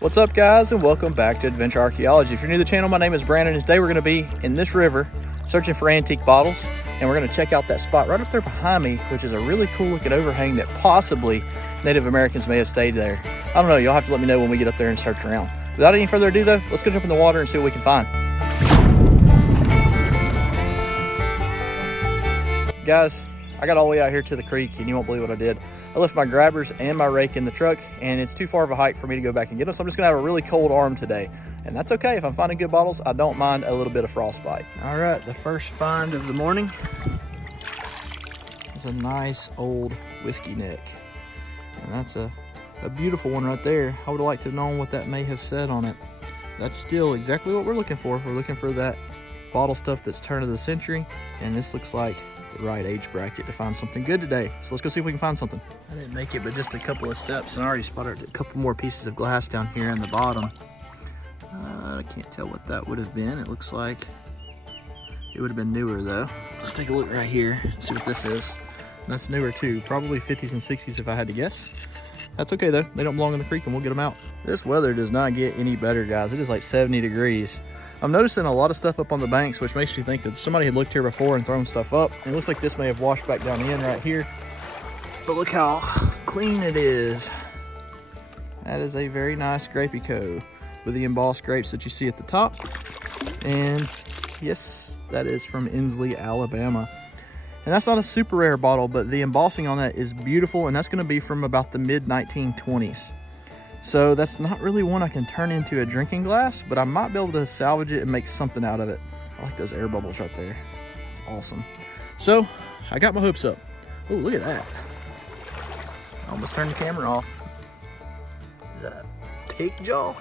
What's up, guys, and welcome back to Adventure Archaeology. If you're new to the channel, my name is Brandon, and today we're going to be in this river searching for antique bottles, and we're going to check out that spot right up there behind me, which is a really cool looking overhang that possibly Native Americans may have stayed there. I don't know, you'll have to let me know when we get up there and search around. Without any further ado though, let's go jump in the water and see what we can find. Guys, I got all the way out here to the creek, and you won't believe what I did. I left my grabbers and my rake in the truck, and it's too far of a hike for me to go back and get them, so I'm just gonna have a really cold arm today. And that's okay. If I'm finding good bottles, I don't mind a little bit of frostbite. All right, the first find of the morning is a nice old whiskey neck. And that's a beautiful one right there. I would have liked to have known what that may have said on it. That's still exactly what we're looking for. We're looking for that bottle stuff that's turn of the century, and this looks like the right age bracket to find something good today. So let's go see if we can find something. I didn't make it but just a couple of steps, and I already spotted a couple more pieces of glass down here in the bottom. I can't tell what that would have been. It looks like it would have been newer though. Let's take a look right here and see what this is. And that's newer too, probably 50s and 60s if I had to guess. That's okay though, they don't belong in the creek and we'll get them out. This weather does not get any better, guys. It is like 70 degrees. I'm noticing a lot of stuff up on the banks, which makes me think that somebody had looked here before and thrown stuff up. And it looks like this may have washed back down in right here. But look how clean it is. That is a very nice Grapey Co. with the embossed grapes that you see at the top. And yes, that is from Inslee, Alabama. And that's not a super rare bottle, but the embossing on that is beautiful, and that's gonna be from about the mid-1920s. So that's not really one I can turn into a drinking glass, but I might be able to salvage it and make something out of it. I like those air bubbles right there. It's awesome. So I got my hopes up. Oh, look at that. I almost turned the camera off. Is that a pig jaw?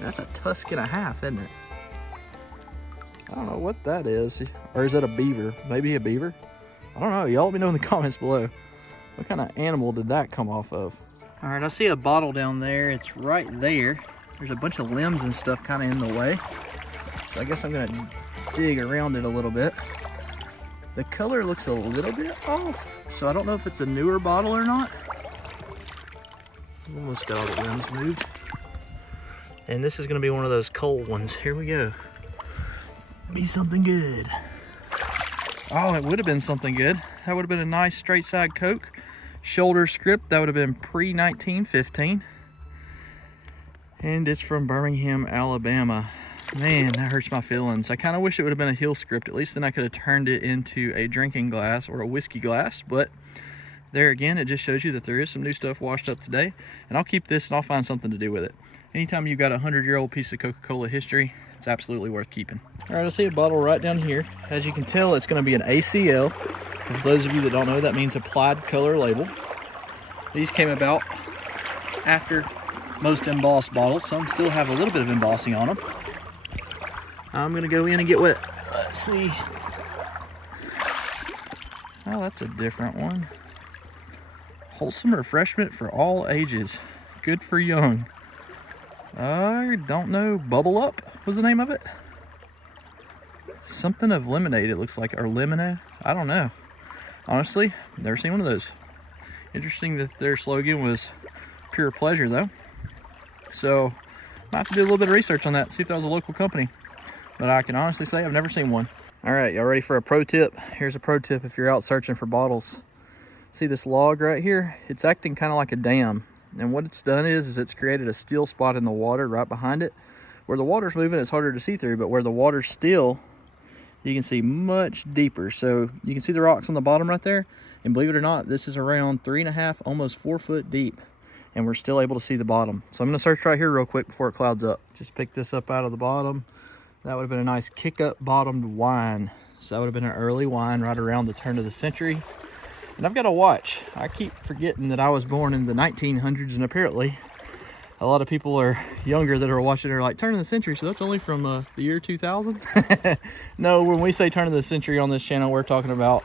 That's a tusk and a half, isn't it? I don't know what that is. Or is that a beaver? Maybe a beaver? I don't know. Y'all let me know in the comments below. What kind of animal did that come off of? All right, I see a bottle down there. It's right there. There's a bunch of limbs and stuff kind of in the way. So I guess I'm gonna dig around it a little bit. The color looks a little bit off, so I don't know if it's a newer bottle or not. Almost got all the limbs moved. And this is gonna be one of those cold ones. Here we go. Be something good. Oh, it would have been something good. That would have been a nice straight side Coke. Shoulder script, that would have been pre-1915. And it's from Birmingham, Alabama. Man, that hurts my feelings. I kind of wish it would have been a Hill script. At least then I could have turned it into a drinking glass or a whiskey glass. But there again, it just shows you that there is some new stuff washed up today. And I'll keep this and I'll find something to do with it. Anytime you've got a 100-year-old piece of Coca-Cola history, it's absolutely worth keeping. All right, I see a bottle right down here. As you can tell, it's going to be an ACL. For those of you that don't know, that means applied color label. These came about after most embossed bottles. Some still have a little bit of embossing on them. I'm going to go in and get wet. Let's see. Oh, that's a different one. Wholesome refreshment for all ages. Good for young. I don't know. Bubble Up was the name of it. Something of lemonade, it looks like, or lemonade. I don't know. Honestly, never seen one of those. Interesting that their slogan was pure pleasure, though. So, might have to do a little bit of research on that, see if that was a local company. But I can honestly say I've never seen one. All right, y'all ready for a pro tip? Here's a pro tip if you're out searching for bottles. See this log right here? It's acting kind of like a dam. And what it's done is it's created a still spot in the water right behind it. Where the water's moving, it's harder to see through, but where the water's still, you can see much deeper. So you can see the rocks on the bottom right there. And believe it or not, this is around 3.5, almost 4 foot deep. And we're still able to see the bottom. So I'm gonna search right here real quick before it clouds up. Just pick this up out of the bottom. That would have been a nice kick up bottomed wine. So that would have been an early wine right around the turn of the century. And I've got a watch. I keep forgetting that I was born in the 1900s, and apparently a lot of people are younger that are watching are like, turn of the century, so that's only from the year 2000? No, when we say turn of the century on this channel, we're talking about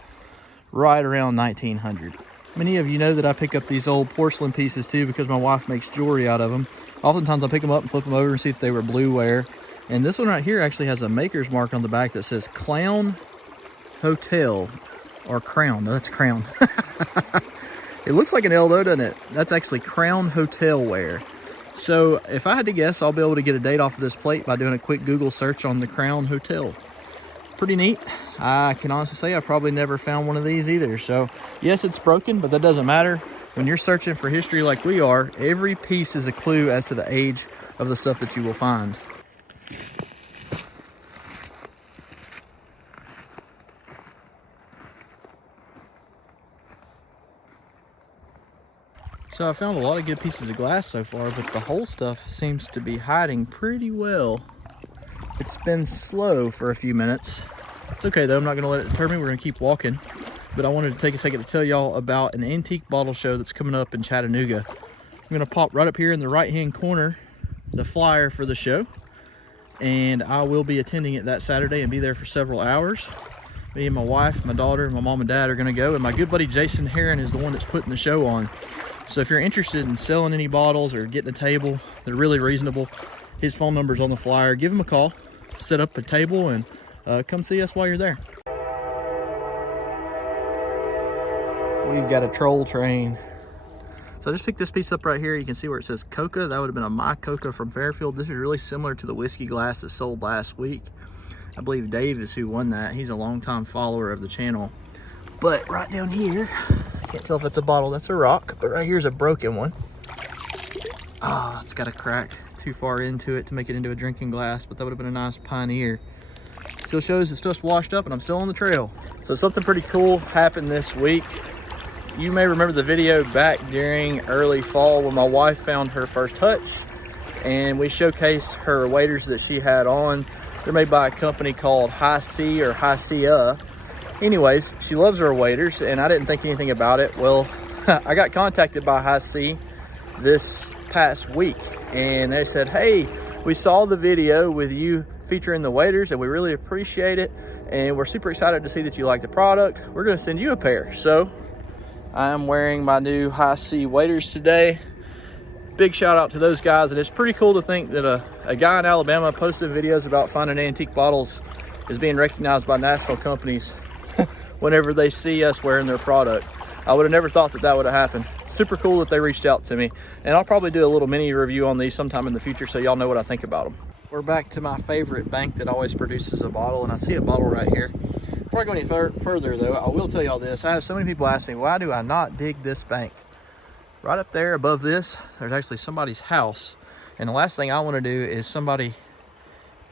right around 1900. Many of you know that I pick up these old porcelain pieces too because my wife makes jewelry out of them. Oftentimes I'll pick them up and flip them over and see if they were blueware. And this one right here actually has a maker's mark on the back that says Clown Hotel. Or Crown. No, that's Crown. It looks like an L though, doesn't it? That's actually Crown Hotel ware. So if I had to guess, I'll be able to get a date off of this plate by doing a quick Google search on the Crown Hotel. Pretty neat. I can honestly say I probably never found one of these either. So yes, it's broken, but that doesn't matter. When you're searching for history like we are, every piece is a clue as to the age of the stuff that you will find. So I found a lot of good pieces of glass so far, but the whole stuff seems to be hiding pretty well. It's been slow for a few minutes. It's okay though, I'm not gonna let it deter me. We're gonna keep walking. But I wanted to take a second to tell y'all about an antique bottle show that's coming up in Chattanooga. I'm gonna pop right up here in the right-hand corner the flyer for the show. And I will be attending it that Saturday and be there for several hours. Me and my wife, my daughter, and my mom and dad are gonna go. And my good buddy Jason Heron is the one that's putting the show on. So if you're interested in selling any bottles or getting a table, they're really reasonable. His phone number's on the flyer. Give him a call, set up a table, and come see us while you're there. We've got a troll train. So I just picked this piece up right here. You can see where it says Coca. That would have been a My Coca from Fairfield. This is really similar to the whiskey glass that sold last week. I believe Dave is who won that. He's a longtime follower of the channel. But right down here, I can't tell if it's a bottle, that's a rock, but right here's a broken one. Ah, it's got a crack too far into it to make it into a drinking glass, but that would have been a nice Pioneer. Still shows it's just washed up and I'm still on the trail. So something pretty cool happened this week. You may remember the video back during early fall when my wife found her first hutch and we showcased her waders that she had on. They're made by a company called Hi-C or Hi-C-A. Anyways, she loves her waders and I didn't think anything about it. Well, I got contacted by Hi-C this past week and they said, hey, we saw the video with you featuring the waders and we really appreciate it and we're super excited to see that you like the product. We're going to send you a pair. So I'm wearing my new Hi-C waders today. Big shout out to those guys, and it's pretty cool to think that a guy in Alabama posted videos about finding antique bottles is being recognized by national companies whenever they see us wearing their product. I would have never thought that that would have happened. Super cool that they reached out to me, and I'll probably do a little mini review on these sometime in the future so y'all know what I think about them. We're back to my favorite bank that always produces a bottle, and I see a bottle right here. Before I go any further though, I will tell y'all this. I have so many people ask me, why do I not dig this bank? Right up there above this, there's actually somebody's house. And the last thing I want to do is somebody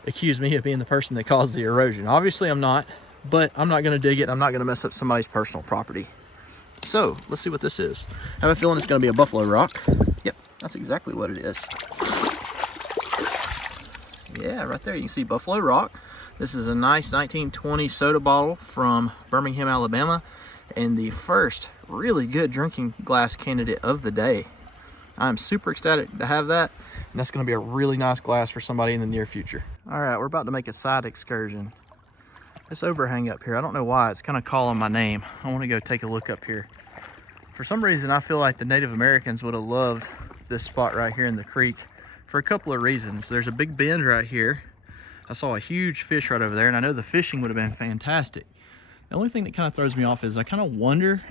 accuse me of being the person that caused the erosion. Obviously I'm not, but I'm not going to dig it. I'm not going to mess up somebody's personal property. So let's see what this is. I have a feeling it's going to be a Buffalo Rock. Yep, that's exactly what it is. Yeah, right there you can see Buffalo Rock. This is a nice 1920 soda bottle from Birmingham, Alabama, and the first really good drinking glass candidate of the day. I'm super ecstatic to have that, and that's going to be a really nice glass for somebody in the near future. All right, we're about to make a side excursion. This overhang up here, I don't know why, it's kind of calling my name. I want to go take a look up here. For some reason, I feel like the Native Americans would have loved this spot right here in the creek for a couple of reasons. There's a big bend right here. I saw a huge fish right over there, and I know the fishing would have been fantastic. The only thing that kind of throws me off is I kind of wonder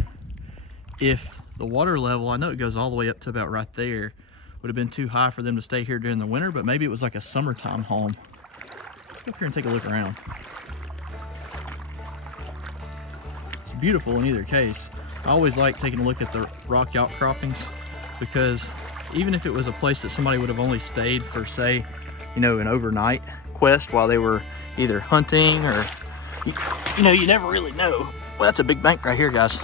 if the water level, I know it goes all the way up to about right there, would have been too high for them to stay here during the winter, but maybe it was like a summertime home. Let's go up here and take a look around. It's beautiful in either case. I always like taking a look at the rock outcroppings because even if it was a place that somebody would have only stayed for, say, you know, an overnight quest while they were either hunting or, you know, you never really know. Well, that's a big bank right here, guys.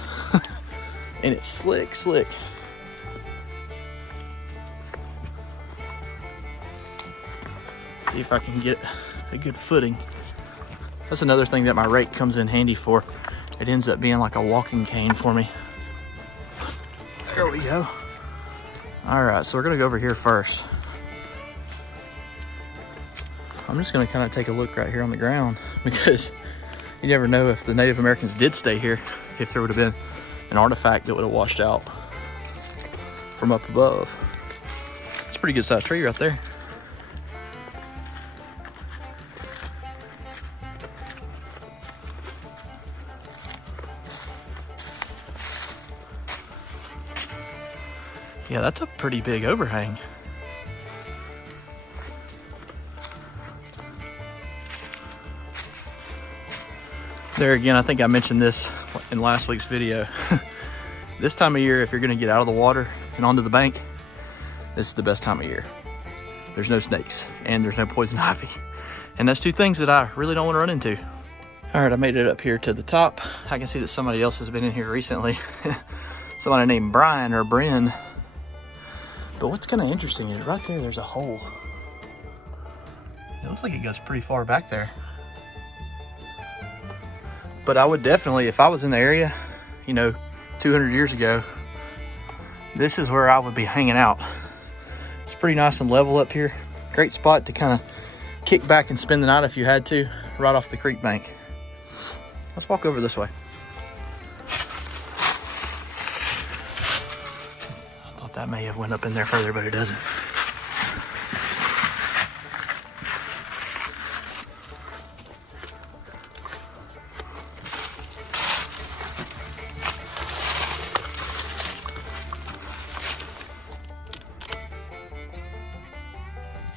And it's slick, slick. See if I can get a good footing. That's another thing that my rake comes in handy for. It ends up being like a walking cane for me. There we go. All right, so we're gonna go over here first. I'm just gonna kind of take a look right here on the ground because you never know if the Native Americans did stay here, if there would have been an artifact that would have washed out from up above. It's a pretty good sized tree right there. Yeah, that's a pretty big overhang. There again, I think I mentioned this in last week's video. This time of year, if you're gonna get out of the water and onto the bank, this is the best time of year. There's no snakes and there's no poison ivy. And that's two things that I really don't want to run into. All right, I made it up here to the top. I can see that somebody else has been in here recently. Somebody named Brian or Bryn. But what's kind of interesting is right there, there's a hole. It looks like it goes pretty far back there. But I would definitely, if I was in the area, you know, 200 years ago, this is where I would be hanging out. It's pretty nice and level up here. Great spot to kind of kick back and spend the night if you had to, right off the creek bank. Let's walk over this way. I thought that may have went up in there further, but it doesn't.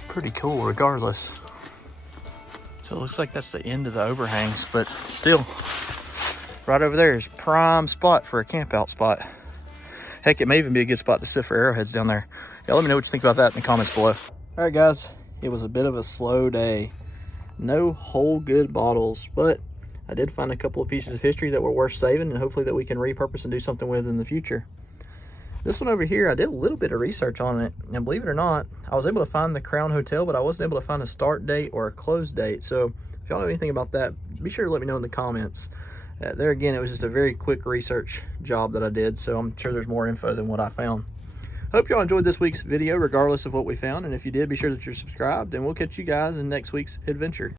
Pretty cool regardless. So it looks like that's the end of the overhangs, but still, right over there is prime spot for a camp out spot. Heck, it may even be a good spot to sit for arrowheads down there. Yeah, let me know what you think about that in the comments below. All right, guys, it was a bit of a slow day. No whole good bottles, but I did find a couple of pieces of history that were worth saving and hopefully that we can repurpose and do something with in the future. This one over here, I did a little bit of research on it, and believe it or not, I was able to find the Crown Hotel, but I wasn't able to find a start date or a close date. So if y'all know anything about that, be sure to let me know in the comments. There again, it was just a very quick research job that I did, so I'm sure there's more info than what I found. Hope y'all enjoyed this week's video, regardless of what we found, and if you did, be sure that you're subscribed, and we'll catch you guys in next week's adventure.